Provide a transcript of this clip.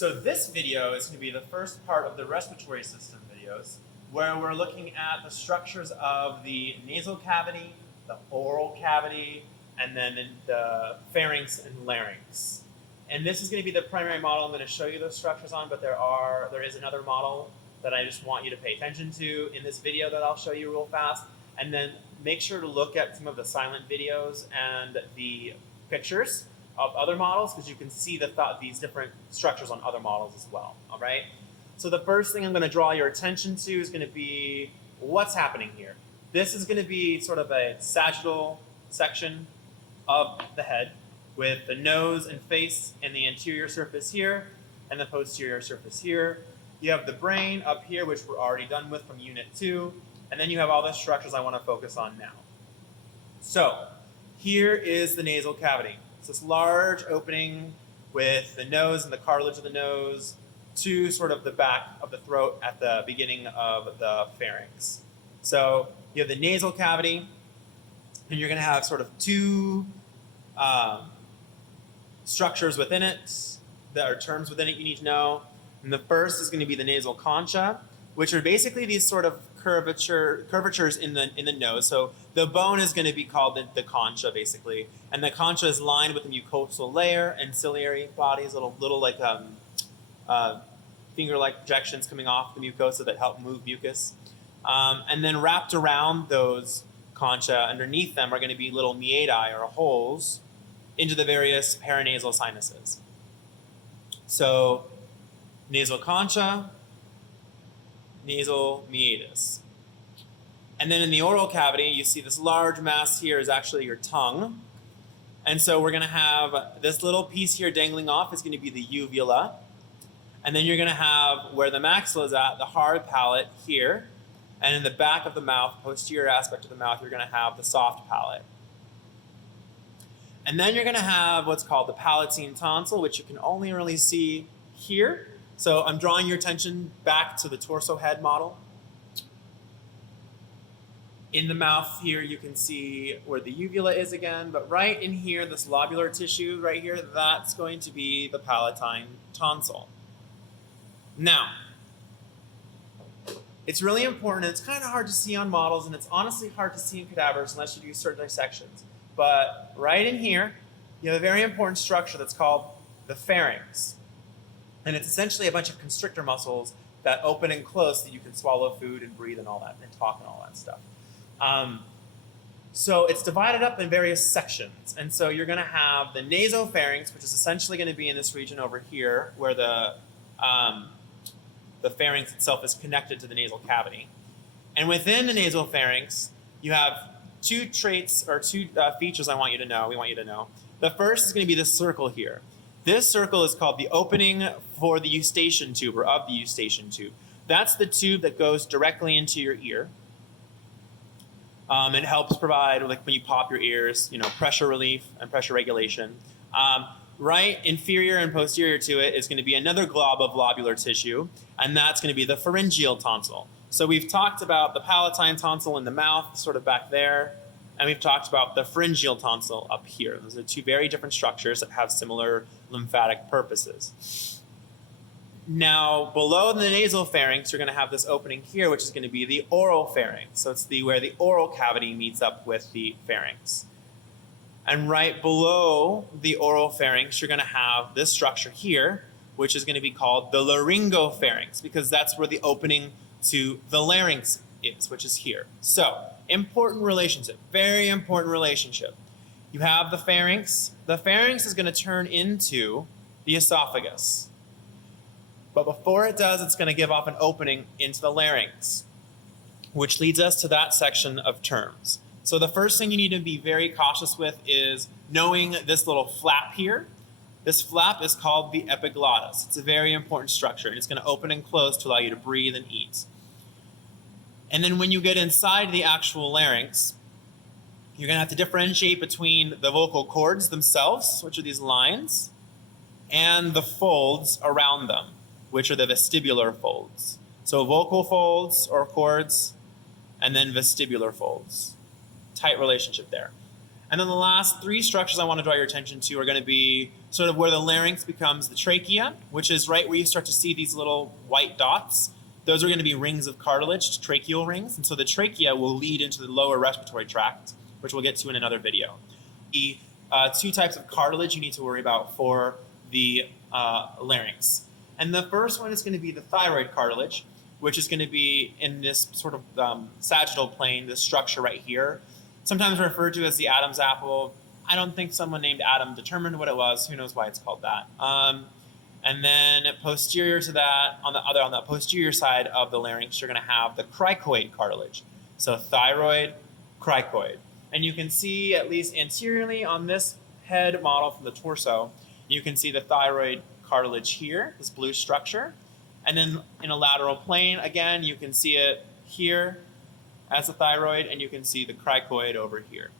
So this video is going to be the first part of the respiratory system videos, where we're looking at the structures of the nasal cavity, the oral cavity, and then the pharynx and larynx. And this is going to be the primary model I'm going to show you those structures on, but there is another model that I just want you to pay attention to in this video that I'll show you real fast. And then make sure to look at some of the silent videos and the pictures of other models, because you can see these different structures on other models as well, all right? So the first thing I'm going to draw your attention to is going to be what's happening here. This is going to be sort of a sagittal section of the head with the nose and face and the anterior surface here and the posterior surface here. You have the brain up here, which we're already done with from Unit 2, and then you have all the structures I want to focus on now. So here is the nasal cavity. It's this large opening with the nose and the cartilage of the nose to sort of the back of the throat at the beginning of the pharynx. So you have the nasal cavity, and you're going to have sort of two structures within it. There are terms within it you need to know. And the first is going to be the nasal concha, which are basically these sort of curvatures in the nose. So the bone is going to be called the concha, basically. And the concha is lined with a mucosal layer and ciliary bodies, little like finger-like projections coming off the mucosa that help move mucus. And then wrapped around those concha, underneath them, are going to be little meatai, or holes, into the various paranasal sinuses. So nasal concha, nasal meatus. And then in the oral cavity, you see this large mass here is actually your tongue. And so we're going to have this little piece here dangling off is going to be the uvula. And then you're going to have where the maxilla is at, the hard palate here. And in the back of the mouth, posterior aspect of the mouth, you're going to have the soft palate. And then you're going to have what's called the palatine tonsil, which you can only really see here. So I'm drawing your attention back to the torso head model. In the mouth here, you can see where the uvula is again, but right in here, this lobular tissue right here, that's going to be the palatine tonsil. Now, it's really important, and it's kind of hard to see on models, and it's honestly hard to see in cadavers unless you do certain dissections. But right in here, you have a very important structure that's called the pharynx. And it's essentially a bunch of constrictor muscles that open and close so that you can swallow food and breathe and all that, and talk and all that stuff. So it's divided up in various sections. And so you're going to have the nasopharynx, which is essentially going to be in this region over here, where the pharynx itself is connected to the nasal cavity. And within the nasopharynx, you have two traits or two features we want you to know. The first is going to be this circle here. This circle is called the opening for the eustachian tube, or of the eustachian tube. That's the tube that goes directly into your ear. It helps provide, like when you pop your ears, pressure relief and pressure regulation. Right inferior and posterior to it is going to be another glob of lobular tissue, and that's going to be the pharyngeal tonsil. So we've talked about the palatine tonsil in the mouth, sort of back there, and we've talked about the pharyngeal tonsil up here. Those are two very different structures that have similar lymphatic purposes. Now, below the nasal pharynx, you're going to have this opening here, which is going to be the oral pharynx. So it's where the oral cavity meets up with the pharynx. And right below the oral pharynx, you're going to have this structure here, which is going to be called the laryngopharynx, because that's where the opening to the larynx is, which is here. So, important relationship, very important relationship. You have the pharynx. The pharynx is going to turn into the esophagus. But before it does, it's going to give off an opening into the larynx, which leads us to that section of terms. So the first thing you need to be very cautious with is knowing this little flap here. This flap is called the epiglottis. It's a very important structure, and it's going to open and close to allow you to breathe and eat. And then when you get inside the actual larynx, you're going to have to differentiate between the vocal cords themselves, which are these lines, and the folds around them, which are the vestibular folds. So vocal folds or cords, and then vestibular folds. Tight relationship there. And then the last three structures I want to draw your attention to are going to be sort of where the larynx becomes the trachea, which is right where you start to see these little white dots. Those are going to be rings of cartilage, tracheal rings. And so the trachea will lead into the lower respiratory tract, which we'll get to in another video. The two types of cartilage you need to worry about for the larynx. And the first one is going to be the thyroid cartilage, which is going to be in this sort of sagittal plane, this structure right here, sometimes referred to as the Adam's apple. I don't think someone named Adam determined what it was. Who knows why it's called that? And then posterior to that, on the posterior side of the larynx, you're going to have the cricoid cartilage. So thyroid, cricoid. And you can see, at least anteriorly on this head model from the torso, you can see the thyroid cartilage here, this blue structure. And then in a lateral plane, again, you can see it here as the thyroid, and you can see the cricoid over here.